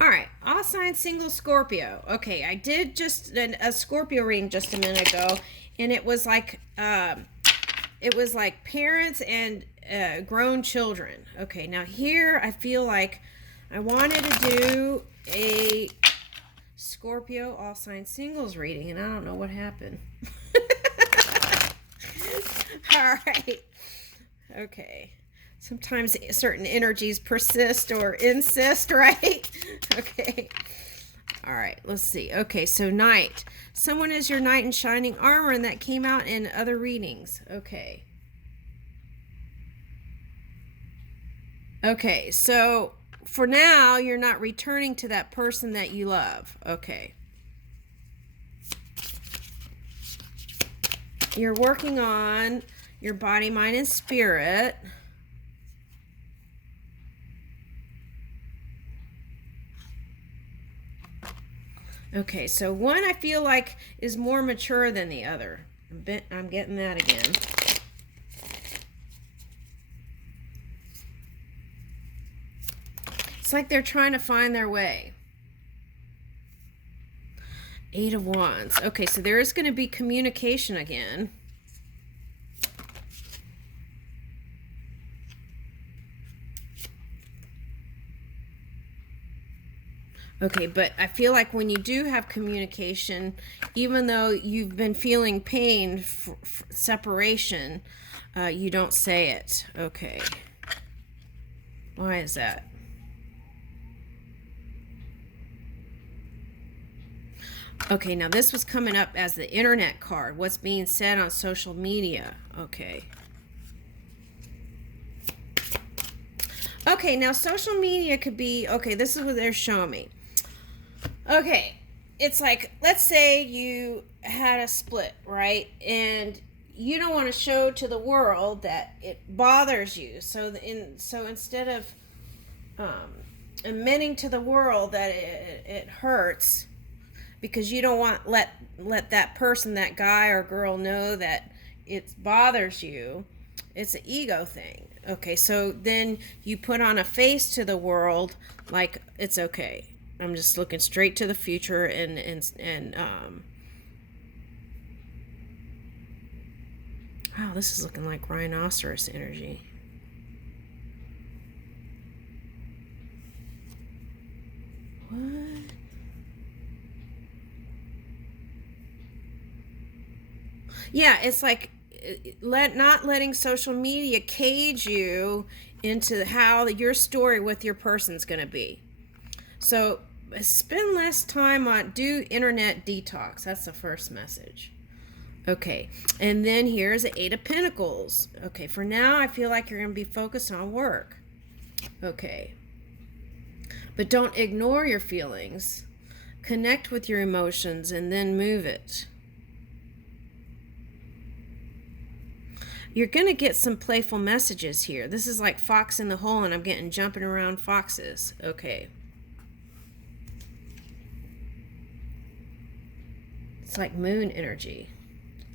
All right, all signs single Scorpio. Okay, I did just a Scorpio reading just a minute ago, and it was like parents and grown children. Okay, now here I feel like I wanted to do a Scorpio all sign singles reading, and I don't know what happened. All right. Okay. Sometimes certain energies persist or insist, right? Okay. All right, let's see. Okay, so knight. Someone is your knight in shining armor, and that came out in other readings. Okay. Okay, so for now, you're not returning to that person that you love. Okay. You're working on your body, mind, and spirit. Okay, so one I feel like is more mature than the other. I'm getting that again. It's like they're trying to find their way. Eight of Wands. Okay, so there is going to be communication again. Okay, but I feel like when you do have communication, even though you've been feeling pain, separation, you don't say it. Okay. Why is that? Okay, now this was coming up as the internet card. What's being said on social media. Okay. Okay, now social media could be, okay, this is what they're showing me. Okay, it's like, let's say you had a split, right? And you don't want to show to the world that it bothers you. So instead of admitting to the world that it hurts, because you don't want let that person, that guy or girl, know that it bothers you. It's an ego thing. Okay, so then you put on a face to the world like it's okay. I'm just looking straight to the future and wow, this is looking like rhinoceros energy. What? Yeah, it's like not letting social media cage you into how your story with your person's going to be. So spend less time on, do internet detox. That's the first message. Okay, and then here's the Eight of Pentacles. Okay, for now I feel like you're going to be focused on work. Okay, but don't ignore your feelings. Connect with your emotions and then move it. You're going to get some playful messages here. This is like fox in the hole, and I'm getting jumping around foxes. Okay. It's like moon energy.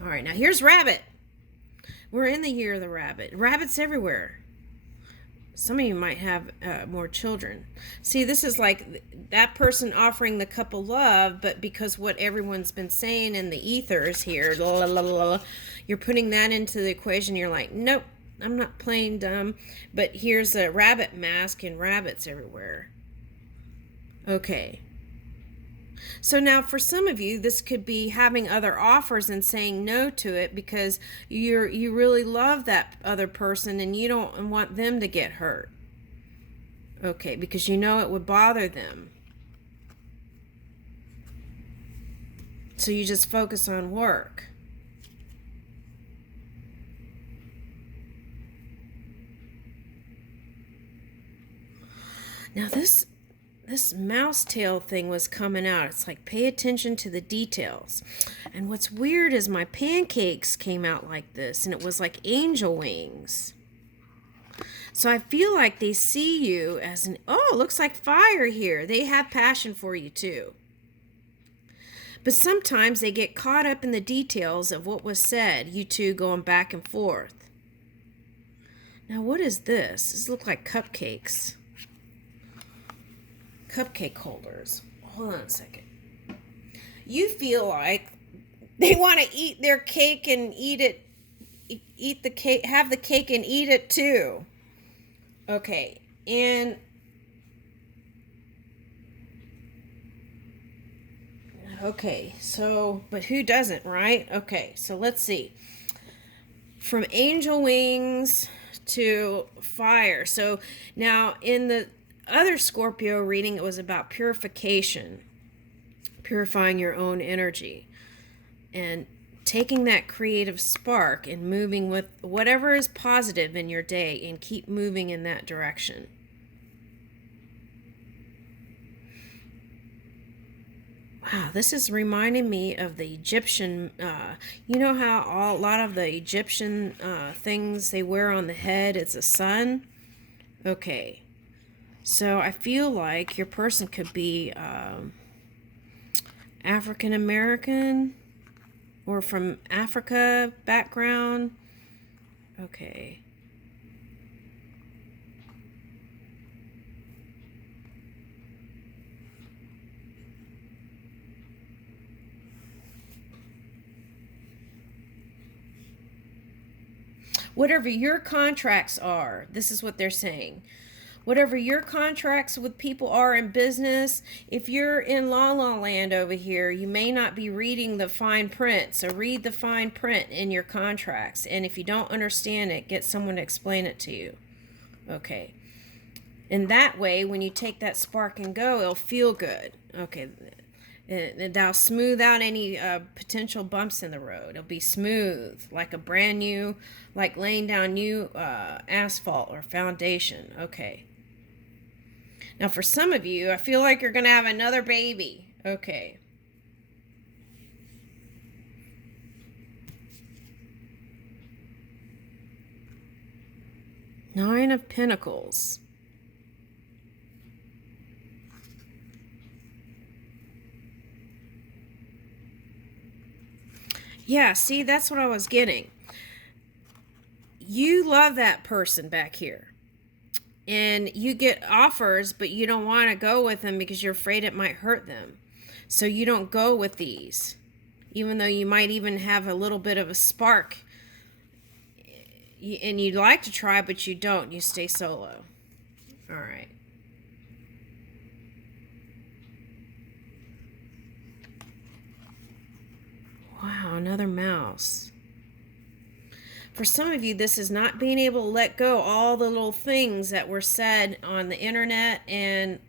All right, now here's rabbit. We're in the year of the rabbit. Rabbits everywhere. Some of you might have more children. See, this is like that person offering the couple love, but because what everyone's been saying in the ethers here, la, la, la, la, you're putting that into the equation. You're like, nope, I'm not playing dumb. But here's a rabbit mask and rabbits everywhere. Okay. So now for some of you, this could be having other offers and saying no to it because you really love that other person and you don't want them to get hurt. Okay, because you know it would bother them. So you just focus on work. Now this mouse tail thing was coming out. It's like, pay attention to the details. And what's weird is my pancakes came out like this, and it was like angel wings. So I feel like they see you as oh, it looks like fire here. They have passion for you too. But sometimes they get caught up in the details of what was said, you two going back and forth. Now what is this? This looks like cupcakes. cupcake holders. Hold on a second. You feel like they want to eat their cake and eat the cake, have the cake and eat it too. Okay, and okay, so, but who doesn't, right? Okay, so let's see. From angel wings to fire. So now in the other Scorpio reading, it was about purification, purifying your own energy, and taking that creative spark and moving with whatever is positive in your day and keep moving in that direction. Wow, this is reminding me of the Egyptian, you know how a lot of the Egyptian things they wear on the head, it's a sun? Okay, so I feel like your person could be African American or from Africa background. Okay. Whatever your contracts are, this is what they're saying. Whatever your contracts with people are in business, if you're in La La Land over here, you may not be reading the fine print. So read the fine print in your contracts. And if you don't understand it, get someone to explain it to you. Okay. And that way, when you take that spark and go, it'll feel good. Okay. And that'll smooth out any potential bumps in the road. It'll be smooth, like a brand new, like laying down new asphalt or foundation. Okay. Now, for some of you, I feel like you're going to have another baby. Okay. Nine of Pentacles. Yeah, see, that's what I was getting. You love that person back here. And you get offers, but you don't want to go with them because you're afraid it might hurt them. So you don't go with these. Even though you might even have a little bit of a spark. And you'd like to try, but you don't. You stay solo. All right. Wow, another mouse. For some of you, this is not being able to let go all the little things that were said on the internet and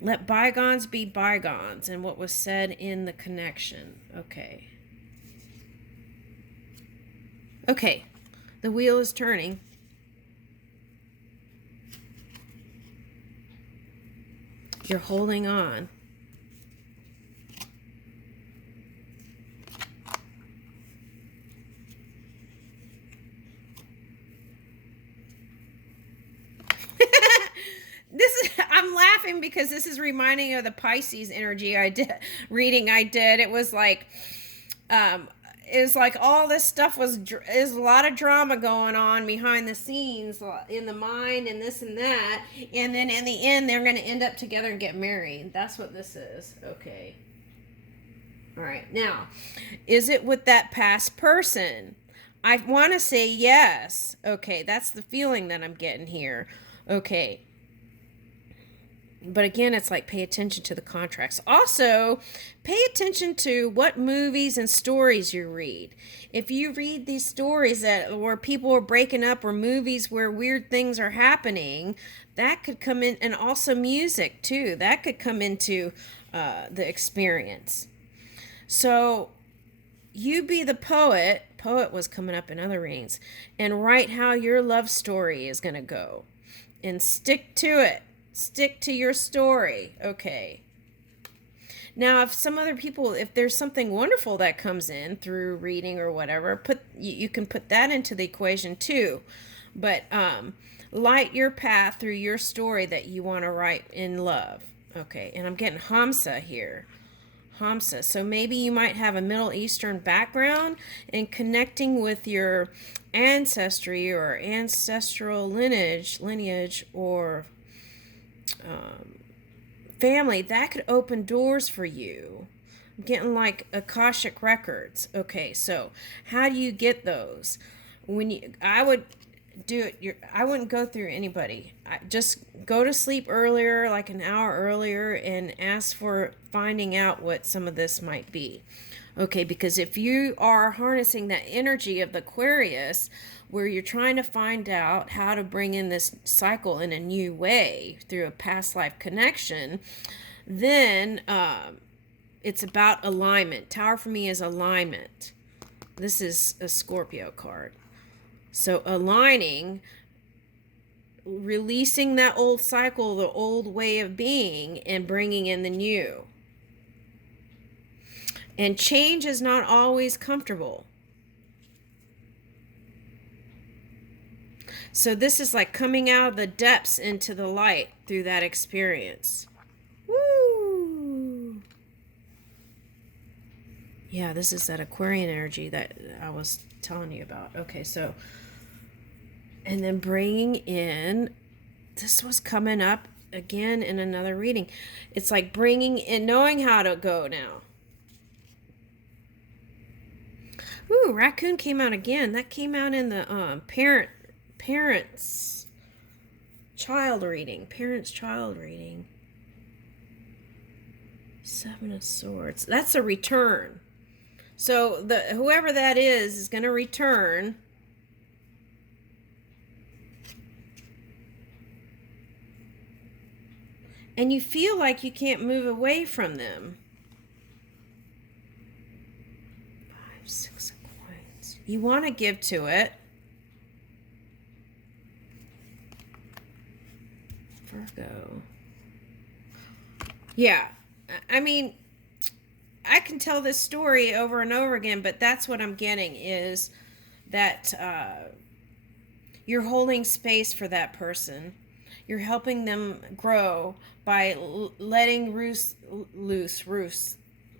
let bygones be bygones and what was said in the connection. Okay. Okay, the wheel is turning. You're holding on. I'm laughing because this is reminding me of the Pisces energy I did. It was like all this stuff is a lot of drama going on behind the scenes in the mind and this and that, and then in the end they're going to end up together and get married. That's what this is. Okay. All right. Now, is it with that past person? I want to say yes. Okay, that's the feeling that I'm getting here. Okay. But again, it's like pay attention to the contracts. Also, pay attention to what movies and stories you read. If you read these stories where people are breaking up or movies where weird things are happening, that could come in, and also music too. That could come into the experience. So you be the poet. Poet was coming up in other readings. And write how your love story is going to go. And stick to it. Stick to your story. Okay. Now, if some other people, if there's something wonderful that comes in through reading or whatever, you can put that into the equation too. But light your path through your story that you want to write in love. Okay. And I'm getting Hamsa here. Hamsa. So maybe you might have a Middle Eastern background and connecting with your ancestry or ancestral lineage, or family, that could open doors for you. I'm getting like Akashic records. Okay, so how do you get those? I would do it. I wouldn't go through anybody. Just go to sleep earlier, like an hour earlier, and ask for finding out what some of this might be. Okay, because if you are harnessing that energy of the Aquarius, where you're trying to find out how to bring in this cycle in a new way through a past life connection, then it's about alignment. Tower for me is alignment. This is a Scorpio card. So aligning, releasing that old cycle, the old way of being, and bringing in the new. And change is not always comfortable. So this is like coming out of the depths into the light through that experience. Woo! Yeah, this is that Aquarian energy that I was telling you about. Okay, so, and then bringing in, this was coming up again in another reading. It's like bringing in, knowing how to go now. Ooh, raccoon came out again. That came out in the parents child reading. Seven of Swords. That's a return. So whoever that is going to return. And you feel like you can't move away from them. 5, 6 of Coins. You want to give to it. Virgo. Yeah. I mean, I can tell this story over and over again, but that's what I'm getting is that you're holding space for that person. You're helping them grow by letting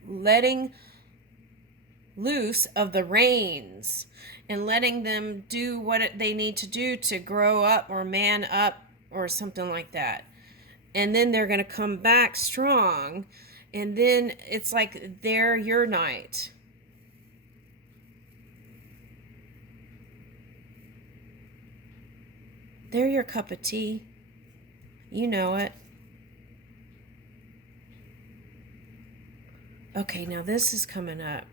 letting loose of the reins and letting them do what they need to do to grow up or man up or something like that. And then they're going to come back strong, and then it's like they're your knight. They're your cup of tea. You know it. Okay, now this is coming up.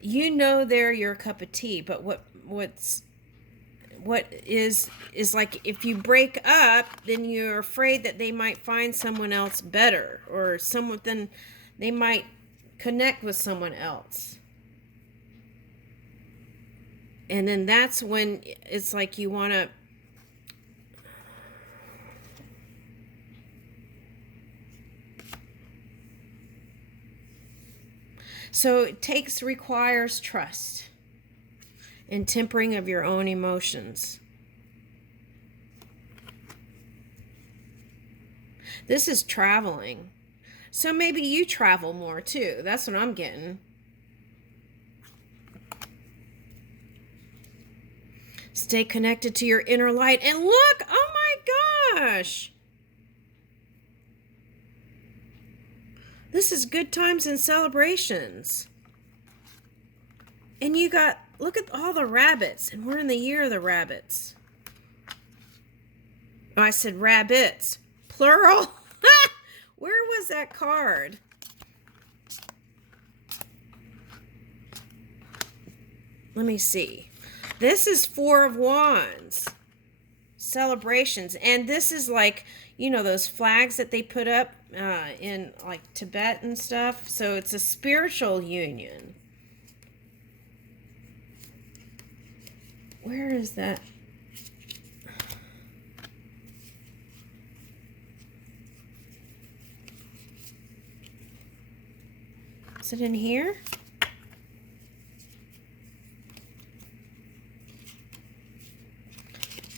You know they're your cup of tea, but what is like if you break up, then you're afraid that they might find someone else better, or then they might connect with someone else. And then that's when it's like you want to so it requires trust and tempering of your own emotions. This is traveling. So maybe you travel more too. That's what I'm getting. Stay connected to your inner light. And look, oh my gosh. This is good times and celebrations. And you got, look at all the rabbits. And we're in the year of the rabbits. Oh, I said rabbits. Plural. Where was that card? Let me see. This is Four of Wands. Celebrations. And this is like, you know, those flags that they put up in like Tibet and stuff. So it's a spiritual union. Where is that? Is it in here?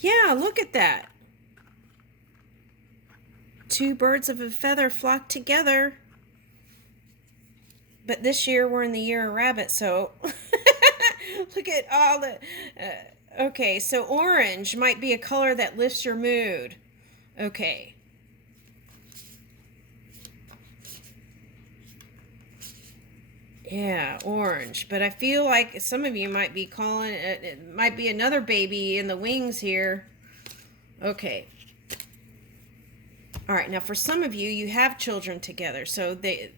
Yeah, look at that. Two birds of a feather flock together. But this year we're in the year of rabbit, so look at all the... okay, so orange might be a color that lifts your mood. Okay. Yeah, orange. But I feel like some of you might be calling it might be another baby in the wings here. Okay. All right, now for some of you, you have children together, so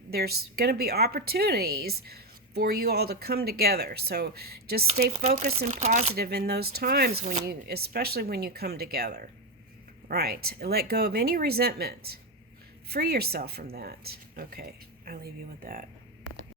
there's going to be opportunities for you all to come together. So just stay focused and positive in those times when you, especially when you come together. Right, let go of any resentment. Free yourself from that. Okay, I'll leave you with that.